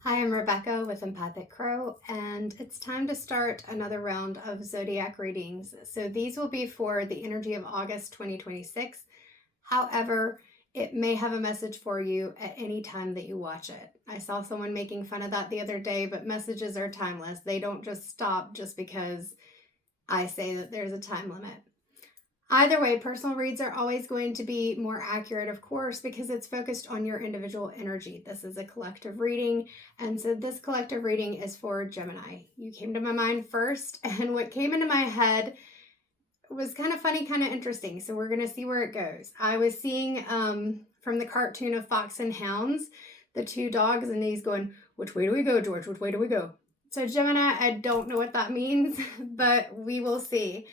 Hi, I'm Rebecca with Empathic Crow, and it's time to start another round of zodiac readings. So these will be for the energy of August 2026. However, it may have a message for you at any time that you watch it. I saw someone making fun of that the other day, but messages are timeless. They don't just stop just because I say that there's a time limit. Either way, personal reads are always going to be more accurate, of course, because it's focused on your individual energy. This is a collective reading, and so this collective reading is for Gemini. You came to my mind first, and what came into my head was kind of funny, kind of interesting, so we're going to see where it goes. I was seeing from the cartoon of Fox and Hounds, the two dogs, and he's going, "Which way do we go, George? Which way do we go?" So Gemini, I don't know what that means, but we will see.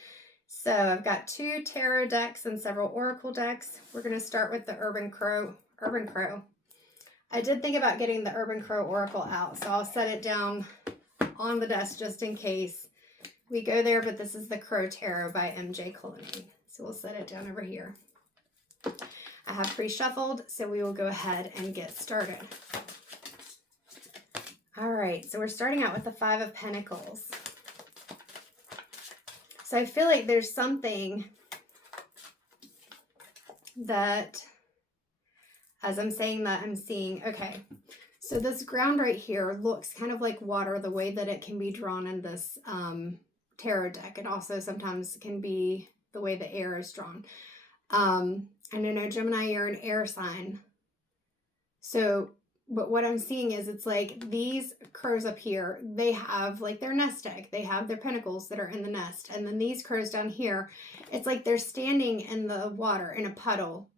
So I've got 2 tarot decks and several oracle decks. We're going to start with the Urban Crow. I did think about getting the Urban Crow oracle out, so I'll set it down on the desk just in case we go there, but this is the Crow Tarot by MJ Colony. So we'll set it down over here. I have pre-shuffled, so we will go ahead and get started. All right, so we're starting out with the 5 of Pentacles. So I feel like there's something that, as I'm saying that, I'm seeing, okay, so this ground right here looks kind of like water, the way that it can be drawn in this tarot deck. It also sometimes can be the way the air is drawn. And I know, Gemini, you're an air sign. So, but what I'm seeing is it's like these crows up here, they have like their nest egg. They have their pentacles that are in the nest. And then these crows down here, it's like they're standing in the water in a puddle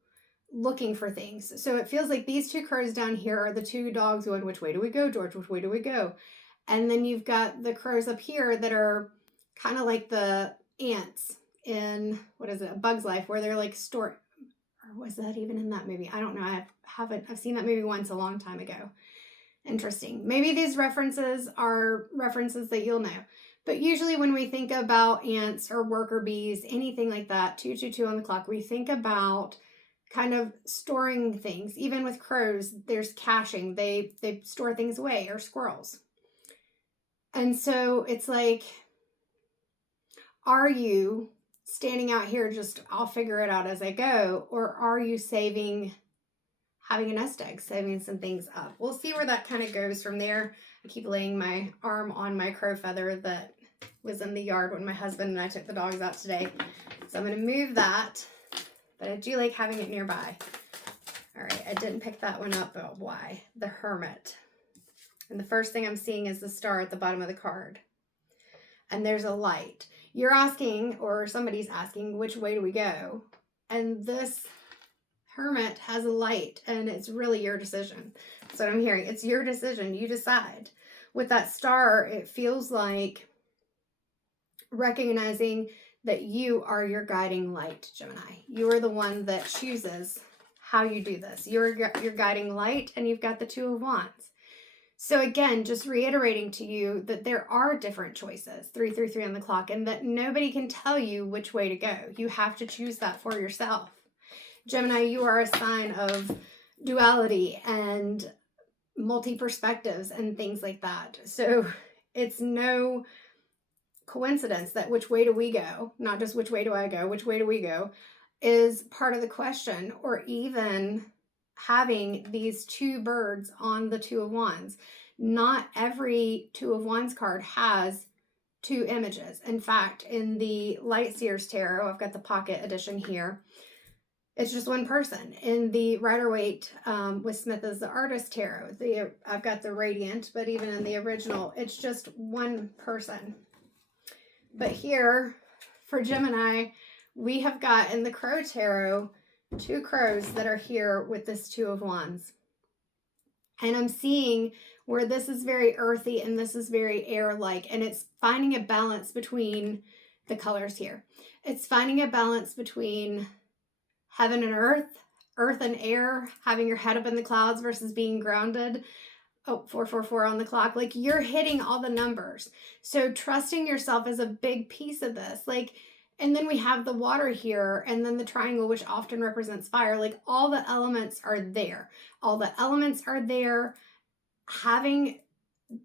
looking for things. So it feels like these 2 crows down here are the 2 dogs going, "Which way do we go, George? Which way do we go?" And then you've got the crows up here that are kind of like the ants in, what is it, A Bug's Life, where they're like or was that even in that movie? I don't know. I've seen that movie once a long time ago. Interesting. Maybe these references are references that you'll know. But usually when we think about ants or worker bees, anything like that, 222 on the clock, we think about kind of storing things. Even with crows, there's caching. They store things away, or squirrels. And so it's like, are you standing out here just, I'll figure it out as I go, or are you having a nest egg, saving some things up? We'll see where that kind of goes from there. I keep laying my arm on my crow feather that was in the yard when my husband and I took the dogs out today. So I'm going to move that, but I do like having it nearby. All right, I didn't pick that one up, but why? The Hermit. And the first thing I'm seeing is the star at the bottom of the card. And there's a light. You're asking, or somebody's asking, which way do we go? And this Hermit has a light, and it's really your decision. That's what I'm hearing. It's your decision. You decide. With that star, it feels like recognizing that you are your guiding light, Gemini. You are the one that chooses how you do this. You're your guiding light, and you've got the 2 of Wands. So again, just reiterating to you that there are different choices, 333 on the clock, and that nobody can tell you which way to go. You have to choose that for yourself. Gemini, you are a sign of duality and multi-perspectives and things like that. So it's no coincidence that which way do we go, not just which way do I go, which way do we go, is part of the question, or even having these 2 birds on the 2 of Wands. Not every 2 of Wands card has 2 images. In fact, in the Light Seers Tarot, I've got the pocket edition here, it's just one person. In the Rider-Waite with Smith as the Artist Tarot, I've got the Radiant, but even in the original, it's just one person. But here, for Gemini, we have got in the Crow Tarot 2 crows that are here with this 2 of Wands. And I'm seeing where this is very earthy and this is very air-like, and it's finding a balance between the colors here. It's finding a balance between heaven and earth and air, having your head up in the clouds versus being grounded. Oh, 444 on the clock. Like, you're hitting all the numbers. So trusting yourself is a big piece of this. Like, and then we have the water here, and then the triangle, which often represents fire. Like, all the elements are there. All the elements are there. having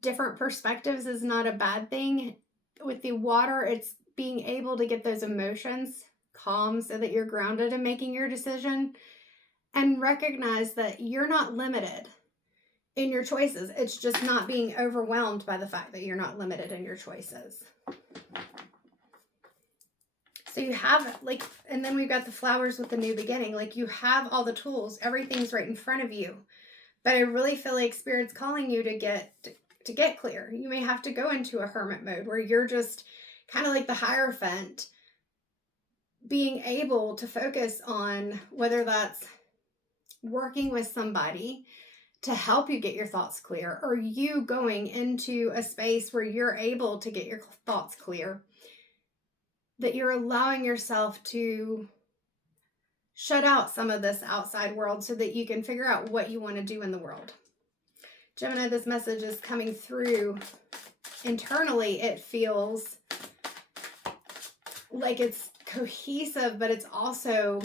different perspectives is not a bad thing. With the water, it's being able to get those emotions calm so that you're grounded in making your decision, and recognize that you're not limited in your choices. It's just not being overwhelmed by the fact that you're not limited in your choices. So you have, like, and then we've got the flowers with the new beginning. Like, you have all the tools, everything's right in front of you. But I really feel like Spirit's calling you to get clear. You may have to go into a hermit mode where you're just kind of like the Hierophant, being able to focus on whether that's working with somebody to help you get your thoughts clear, or you going into a space where you're able to get your thoughts clear, that you're allowing yourself to shut out some of this outside world so that you can figure out what you want to do in the world. Gemini, this message is coming through internally. It feels like it's cohesive, but it's also,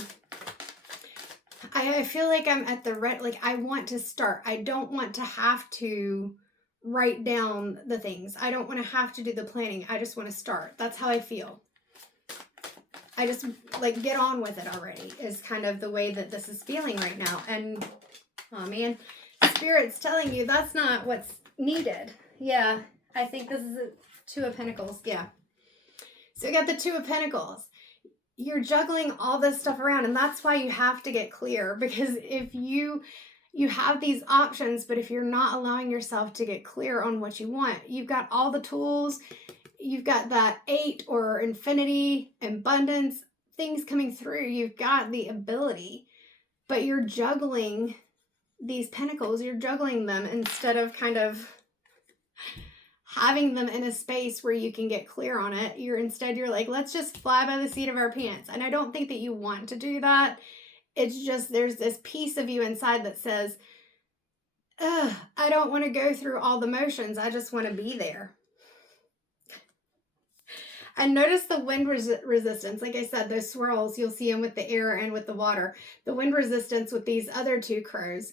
I feel like I'm at the like, I want to start. I don't want to have to write down the things. I don't want to have to do the planning. I just want to start. That's how I feel. I just, like, get on with it already is kind of the way that this is feeling right now. And, oh man, Spirit's telling you that's not what's needed. Yeah, I think this is a Two of Pentacles. Yeah. So we got the Two of Pentacles. You're juggling all this stuff around, and that's why you have to get clear, because if you have these options, but if you're not allowing yourself to get clear on what you want, you've got all the tools. You've got that 8 or infinity, abundance, things coming through. You've got the ability, but you're juggling these pentacles. You're juggling them instead of kind of having them in a space where you can get clear on it. You're like, let's just fly by the seat of our pants. And I don't think that you want to do that. It's just, there's this piece of you inside that says, I don't want to go through all the motions. I just want to be there. And notice the wind resistance. Like I said, those swirls, you'll see them with the air and with the water. The wind resistance with these other two crows,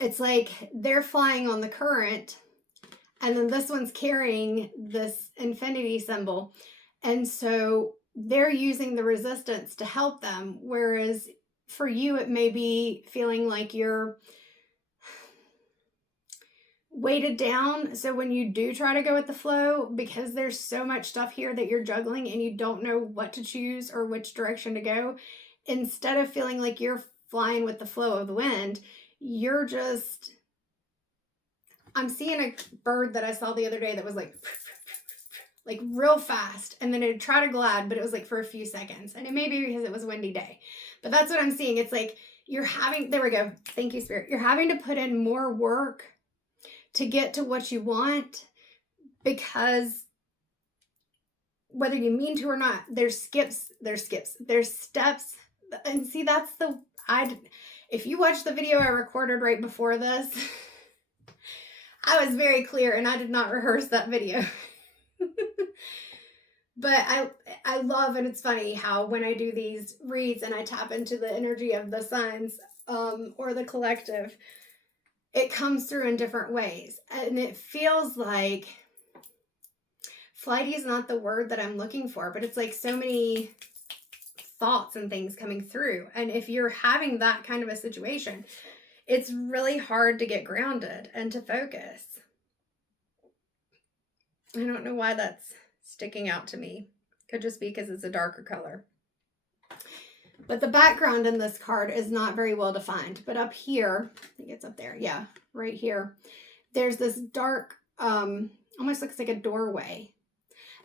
it's like they're flying on the current, and then this one's carrying this infinity symbol. And so they're using the resistance to help them. Whereas for you, it may be feeling like you're weighted down. So when you do try to go with the flow, because there's so much stuff here that you're juggling and you don't know what to choose or which direction to go, instead of feeling like you're flying with the flow of the wind, you're just, I'm seeing a bird that I saw the other day that was like real fast, and then it'd try to glide, but it was like for a few seconds. And it may be because it was a windy day, but that's what I'm seeing. It's like you're having, there we go. Thank you, Spirit. You're having to put in more work to get to what you want, because whether you mean to or not, there's steps. And see, that's if you watch the video I recorded right before this, I was very clear and I did not rehearse that video. But I love, and it's funny how when I do these reads and I tap into the energy of the signs or the collective, it comes through in different ways. And it feels like flighty is not the word that I'm looking for, but it's like so many thoughts and things coming through. And if you're having that kind of a situation, it's really hard to get grounded and to focus. I don't know why that's sticking out to me. Could just be because it's a darker color. But the background in this card is not very well defined. But up here, I think it's up there. Yeah, right here. There's this dark, almost looks like a doorway.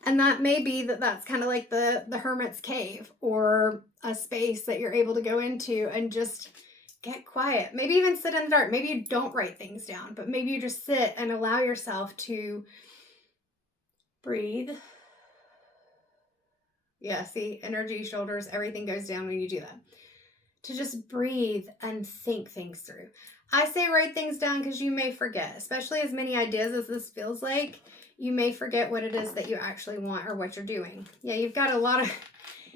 And that may be that's kind of like the hermit's cave, or a space that you're able to go into and just get quiet. Maybe even sit in the dark. Maybe you don't write things down, but maybe you just sit and allow yourself to breathe. Yeah, see, energy, shoulders, everything goes down when you do that. To just breathe and think things through. I say write things down because you may forget, especially as many ideas as this feels like. You may forget what it is that you actually want or what you're doing. Yeah, you've got a lot of,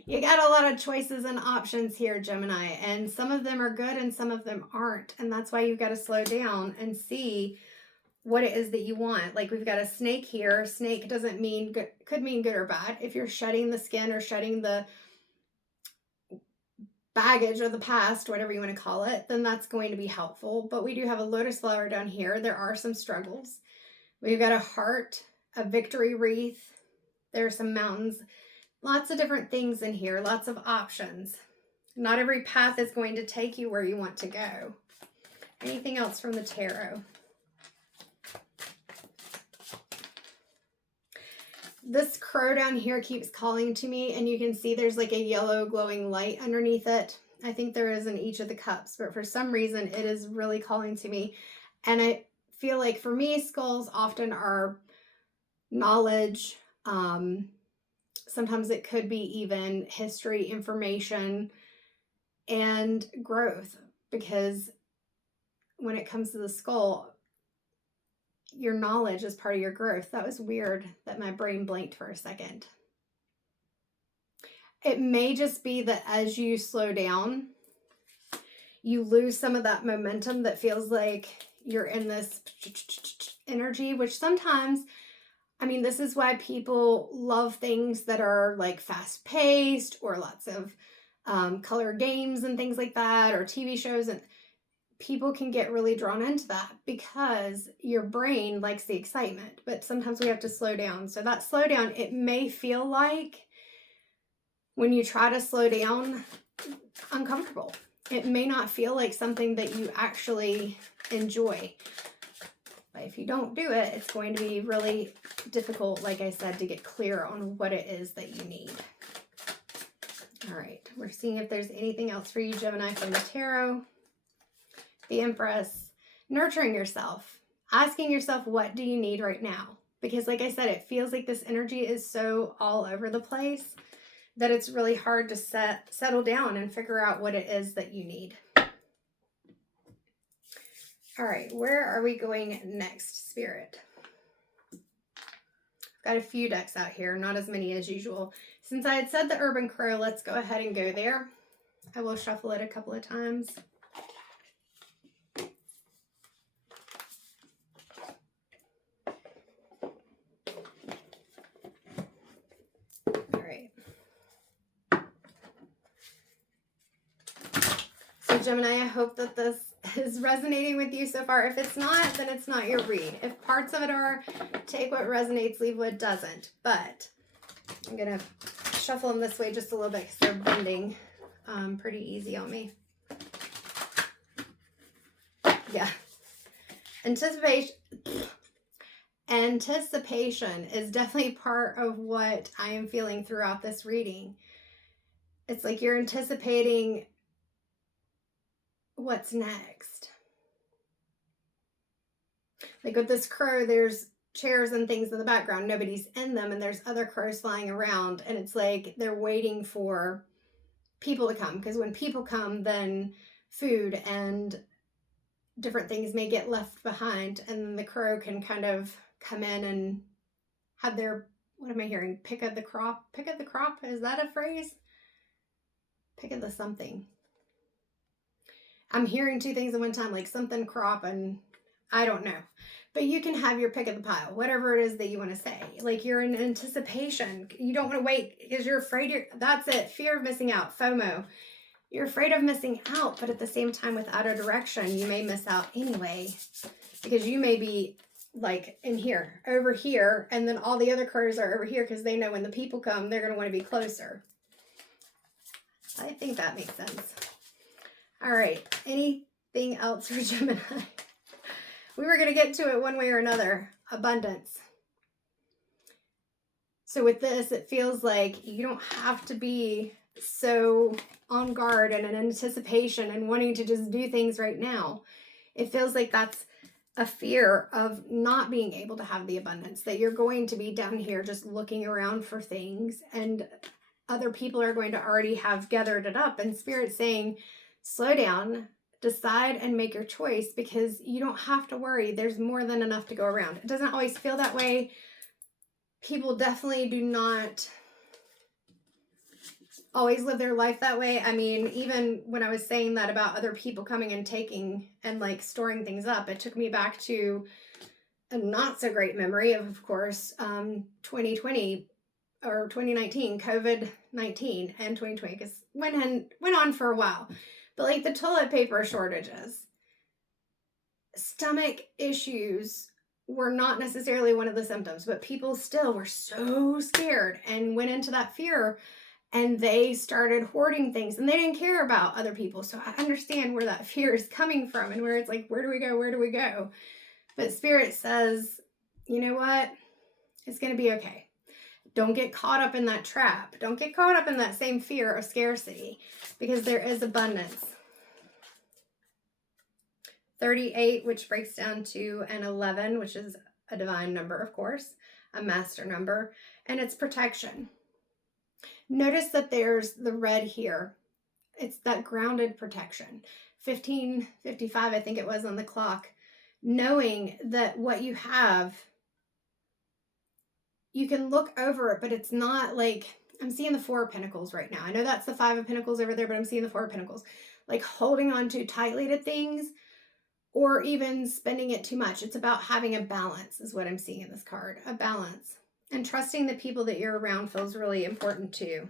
You got a lot of choices and options here, Gemini, and some of them are good and some of them aren't. And that's why you've got to slow down and see what it is that you want. Like we've got a snake here. Snake doesn't mean good, could mean good or bad. If you're shedding the skin or shedding the baggage or the past, whatever you want to call it, then that's going to be helpful. But we do have a lotus flower down here. There are some struggles. We've got a heart, a victory wreath. There are some mountains. Lots of different things in here, lots of options. Not every path is going to take you where you want to go. Anything else from the tarot? This crow down here keeps calling to me, and you can see there's like a yellow glowing light underneath it. I think there is in each of the cups, but for some reason it is really calling to me. And I feel like for me, skulls often are knowledge. Sometimes it could be even history, information, and growth, because when it comes to the skull, your knowledge is part of your growth. That was weird that my brain blanked for a second. It may just be that as you slow down, you lose some of that momentum that feels like you're in this energy, which sometimes, I mean, this is why people love things that are like fast paced or lots of color games and things like that, or TV shows, and people can get really drawn into that because your brain likes the excitement, but sometimes we have to slow down. So that slow down, it may feel like when you try to slow down, uncomfortable. It may not feel like something that you actually enjoy. But if you don't do it, it's going to be really difficult, like I said, to get clear on what it is that you need. All right, we're seeing if there's anything else for you, Gemini, from the tarot. The Empress, nurturing yourself, asking yourself, what do you need right now? Because like I said, it feels like this energy is so all over the place that it's really hard to settle down and figure out what it is that you need. All right, where are we going next, Spirit? Got a few decks out here, not as many as usual. Since I had said the Urban Crow, let's go ahead and go there. I will shuffle it a couple of times. All right. So Gemini, I hope that this is resonating with you so far. If it's not, then it's not your read. If parts of it are, take what resonates, leave what doesn't. But I'm going to shuffle them this way just a little bit because they're bending pretty easy on me. Yeah. Anticipation is definitely part of what I am feeling throughout this reading. It's like you're anticipating what's next. Like with this crow, there's chairs and things in the background. Nobody's in them, and there's other crows flying around, and it's like they're waiting for people to come, because when people come, then food and different things may get left behind, and then the crow can kind of come in and have their, what am I hearing? Pick of the crop? Pick of the crop? Is that a phrase? Pick of the something. I'm hearing two things at one time, like something crop and I don't know. But you can have your pick of the pile, whatever it is that you want to say. Like you're in anticipation. You don't want to wait because you're afraid that's it. Fear of missing out, FOMO. You're afraid of missing out, but at the same time, without a direction, you may miss out anyway. Because you may be like in here, over here, and then all the other crows are over here because they know when the people come, they're going to want to be closer. I think that makes sense. All right, anything else for Gemini? We were going to get to it one way or another. Abundance. So with this, it feels like you don't have to be so on guard and in anticipation and wanting to just do things right now. It feels like that's a fear of not being able to have the abundance, that you're going to be down here just looking around for things and other people are going to already have gathered it up, and Spirit's saying, slow down, decide and make your choice, because you don't have to worry. There's more than enough to go around. It doesn't always feel that way. People definitely do not always live their life that way. I mean, even when I was saying that about other people coming and taking and like storing things up, it took me back to a not so great memory of course, 2020 or 2019, COVID-19 and 2020, because went on for a while. But like the toilet paper shortages, stomach issues were not necessarily one of the symptoms, but people still were so scared and went into that fear, and they started hoarding things, and they didn't care about other people. So I understand where that fear is coming from, and where it's like, where do we go? Where do we go? But Spirit says, you know what? It's going to be okay. Don't get caught up in that trap. Don't get caught up in that same fear of scarcity, because there is abundance. 38, which breaks down to an 11, which is a divine number, of course, a master number, and it's protection. Notice that there's the red here. It's that grounded protection. 15:55, I think it was on the clock. Knowing that what you have, you can look over it, but it's not like, I'm seeing the 4 of Pentacles right now. I know that's the 5 of Pentacles over there, but I'm seeing the 4 of Pentacles. Like holding on too tightly to things, or even spending it too much. It's about having a balance is what I'm seeing in this card, a balance. And trusting the people that you're around feels really important too.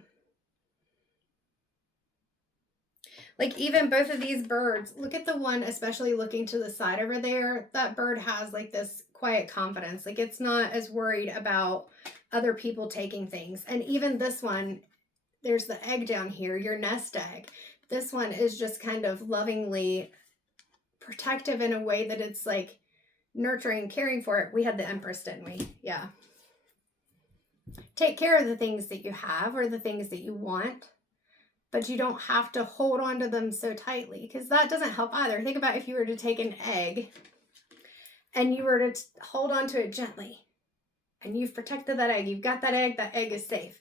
Like even both of these birds, look at the one especially looking to the side over there. That bird has like this quiet confidence. Like it's not as worried about other people taking things. And even this one, there's the egg down here, your nest egg. This one is just kind of lovingly protective in a way that it's like nurturing, caring for it. We had the Empress, didn't we? Yeah. Take care of the things that you have or the things that you want, but you don't have to hold on to them so tightly, because that doesn't help either. Think about if you were to take an egg and you were to hold on to it gently, and you've protected that egg. You've got that egg is safe.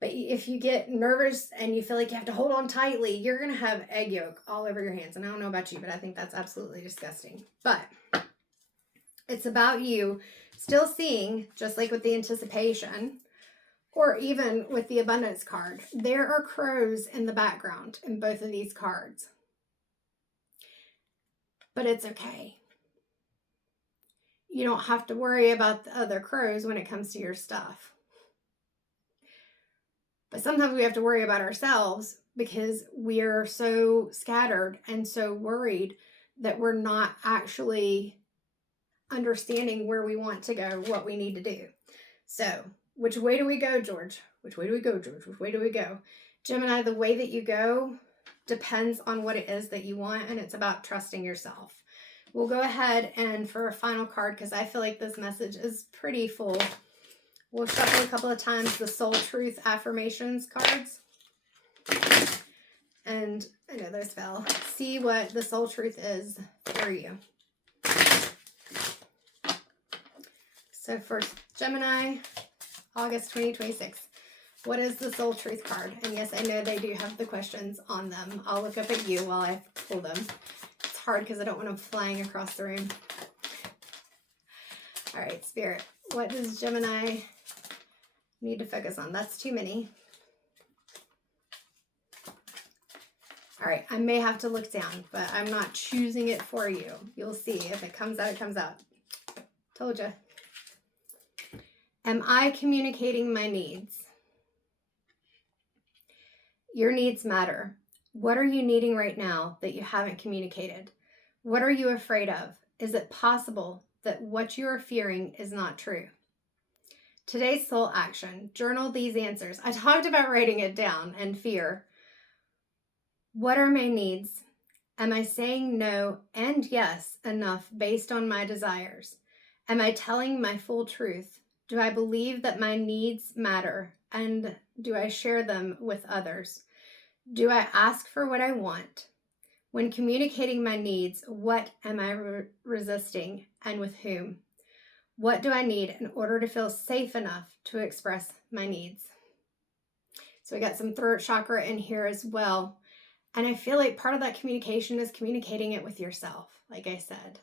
But if you get nervous and you feel like you have to hold on tightly, you're going to have egg yolk all over your hands. And I don't know about you, but I think that's absolutely disgusting. But it's about you still seeing, just like with the anticipation, or even with the abundance card, there are crows in the background in both of these cards. But it's okay. You don't have to worry about the other crows when it comes to your stuff. But sometimes we have to worry about ourselves because we're so scattered and so worried that we're not actually understanding where we want to go, what we need to do. So, which way do we go, George? Which way do we go, George? Which way do we go? Gemini, the way that you go depends on what it is that you want, and it's about trusting yourself. We'll go ahead and for a final card, because I feel like this message is pretty full. We'll shuffle a couple of times the Soul Truth Affirmations cards. And I know those fell. See what the Soul Truth is for you. So for Gemini, August 2026, what is the Soul Truth card? And yes, I know they do have the questions on them. I'll look up at you while I pull them. It's hard because I don't want them flying across the room. All right, Spirit, what does Gemini need to focus on? That's too many. All right, I may have to look down, but I'm not choosing it for you. You'll see. If it comes out, it comes out. Told you. Am I communicating my needs? Your needs matter. What are you needing right now that you haven't communicated? What are you afraid of? Is it possible that what you are fearing is not true? Today's soul action, journal these answers. I talked about writing it down and fear. What are my needs? Am I saying no and yes enough based on my desires? Am I telling my full truth? Do I believe that my needs matter? And do I share them with others? Do I ask for what I want? When communicating my needs, what am I resisting and with whom? What do I need in order to feel safe enough to express my needs? So we got some throat chakra in here as well. And I feel like part of that communication is communicating it with yourself, like I said.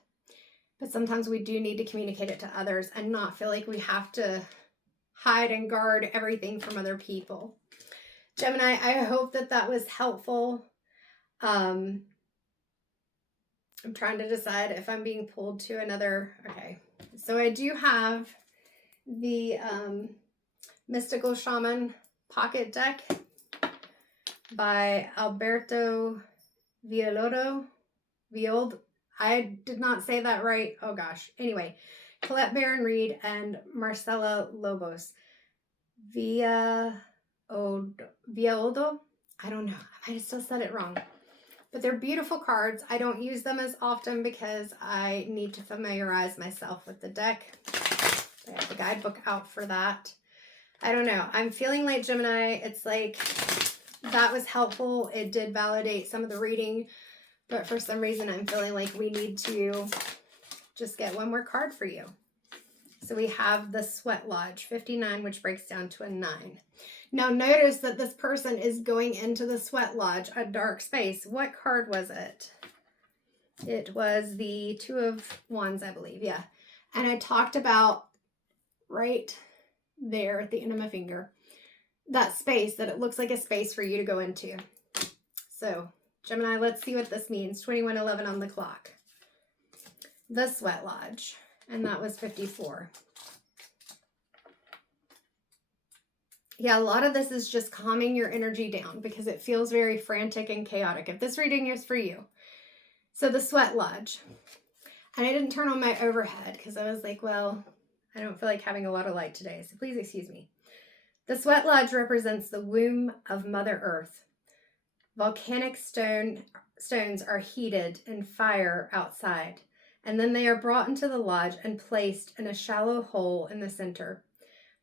But sometimes we do need to communicate it to others and not feel like we have to hide and guard everything from other people. Gemini, I hope that that was helpful. I'm trying to decide if I'm being pulled to another. Okay, so I do have the Mystical Shaman Pocket Deck by Alberto Villoldo. I did not say that right. Oh gosh. Anyway, Colette Baron Reed and Marcela Lobos. Villoldo. I don't know. I might have still said it wrong. But they're beautiful cards. I don't use them as often because I need to familiarize myself with the deck. I have the guidebook out for that. I don't know. I'm feeling like Gemini. It's like that was helpful. It did validate some of the reading, but for some reason I'm feeling like we need to just get one more card for you. So we have the Sweat Lodge, 59, which breaks down to a 9. Now notice that this person is going into the Sweat Lodge, a dark space. What card was it? It was the Two of Wands, I believe. Yeah. And I talked about right there at the end of my finger, that space, that it looks like a space for you to go into. So Gemini, let's see what this means. 21:11 on the clock. The Sweat Lodge. And that was 54. Yeah, a lot of this is just calming your energy down because it feels very frantic and chaotic. If this reading is for you. So the Sweat Lodge. And I didn't turn on my overhead because I was like, well, I don't feel like having a lot of light today, so please excuse me. The Sweat Lodge represents the womb of Mother Earth. Volcanic stones are heated in fire outside, and then they are brought into the lodge and placed in a shallow hole in the center.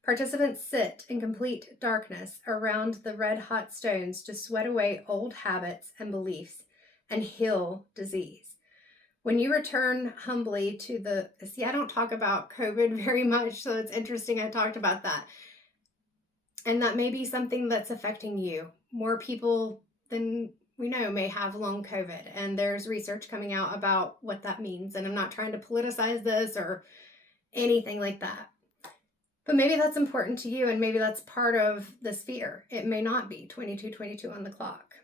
Participants sit in complete darkness around the red-hot stones to sweat away old habits and beliefs and heal disease. When you return humbly to the... See, I don't talk about COVID very much, so it's interesting I talked about that. And that may be something that's affecting you. More people than we know may have long COVID, and there's research coming out about what that means. And I'm not trying to politicize this or anything like that. But maybe that's important to you, and maybe that's part of this fear. It may not be. 22:22 on the clock.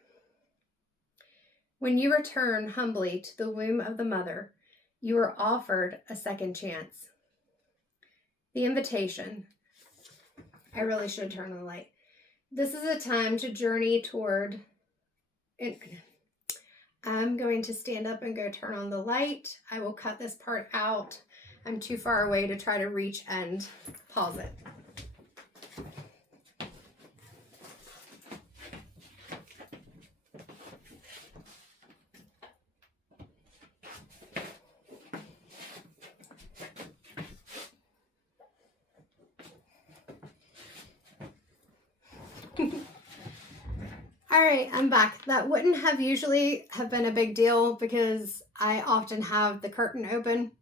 When you return humbly to the womb of the mother, you are offered a second chance. The invitation. I really should turn on the light. This is a time to journey toward... I'm going to stand up and go turn on the light. I will cut this part out. I'm too far away to try to reach and pause it. All right, I'm back. That wouldn't have usually have been a big deal because I often have the curtain open.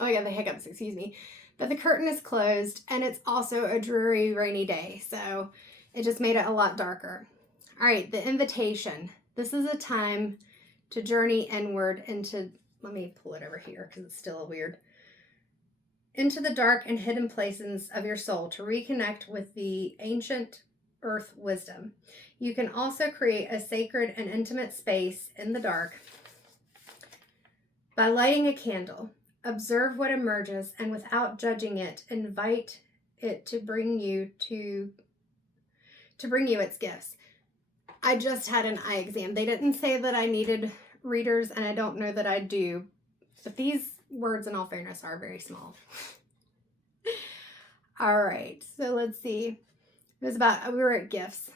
Oh, I got the hiccups, excuse me. But the curtain is closed, and it's also a dreary, rainy day, so it just made it a lot darker. All right, the invitation. This is a time to journey inward into... Let me pull it over here because it's still weird. Into the dark and hidden places of your soul to reconnect with the ancient earth wisdom. You can also create a sacred and intimate space in the dark by lighting a candle. Observe what emerges, and without judging it, invite it to bring you its gifts. I just had an eye exam. They didn't say that I needed readers, and I don't know that I do, but these words, in all fairness, are very small. All right, so let's see. We were at gifts.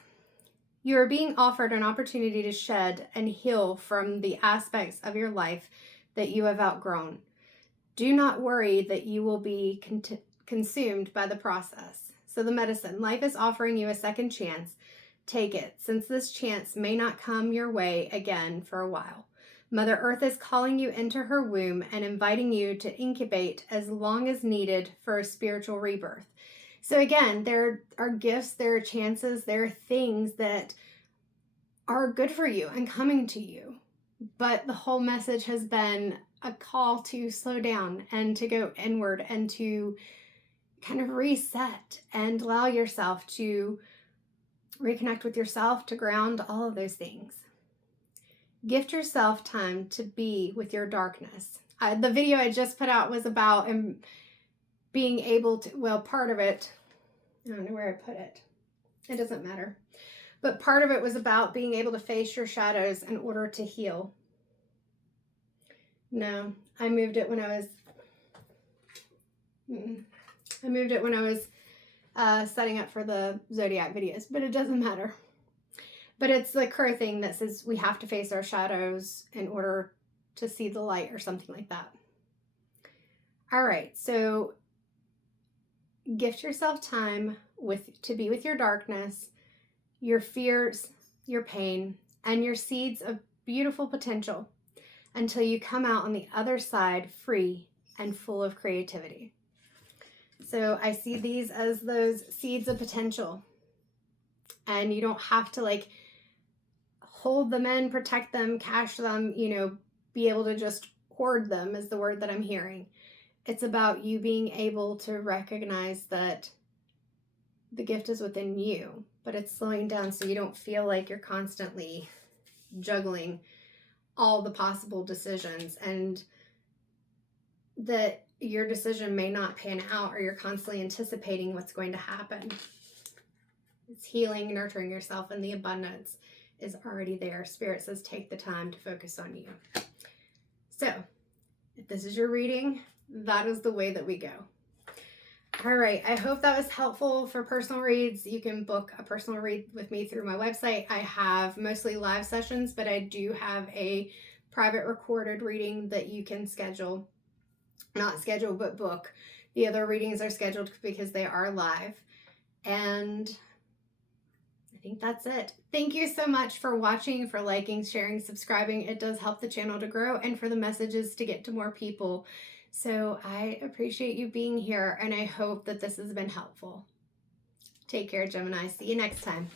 You are being offered an opportunity to shed and heal from the aspects of your life that you have outgrown. Do not worry that you will be consumed by the process. So the medicine, life is offering you a second chance. Take it, since this chance may not come your way again for a while. Mother Earth is calling you into her womb and inviting you to incubate as long as needed for a spiritual rebirth. So again, there are gifts, there are chances, there are things that are good for you and coming to you. But the whole message has been a call to slow down and to go inward and to kind of reset and allow yourself to reconnect with yourself, to ground, all of those things. Gift yourself time to be with your darkness. The video I just put out was about being able to, well, part of it, I don't know where I put it. It doesn't matter. But part of it was about being able to face your shadows in order to heal. No, I moved it when I was setting up for the Zodiac videos, but it doesn't matter. But it's the crow thing that says we have to face our shadows in order to see the light or something like that. All right, so gift yourself time to be with your darkness, your fears, your pain, and your seeds of beautiful potential until you come out on the other side free and full of creativity. So I see these as those seeds of potential, and you don't have to like hold them in, protect them, cache them, be able to just hoard them is the word that I'm hearing. It's about you being able to recognize that the gift is within you, but it's slowing down so you don't feel like you're constantly juggling all the possible decisions, and that your decision may not pan out, or you're constantly anticipating what's going to happen. It's healing, nurturing yourself, and the abundance is already there. Spirit says take the time to focus on you. So if this is your reading, that is the way that we go. All right, I hope that was helpful for personal reads. You can book a personal read with me through my website. I have mostly live sessions, but I do have a private recorded reading that you can schedule. Not schedule, but book. The other readings are scheduled because they are live. And I think that's it. Thank you so much for watching, for liking, sharing, subscribing. It does help the channel to grow and for the messages to get to more people. So I appreciate you being here, and I hope that this has been helpful. Take care, Gemini. See you next time.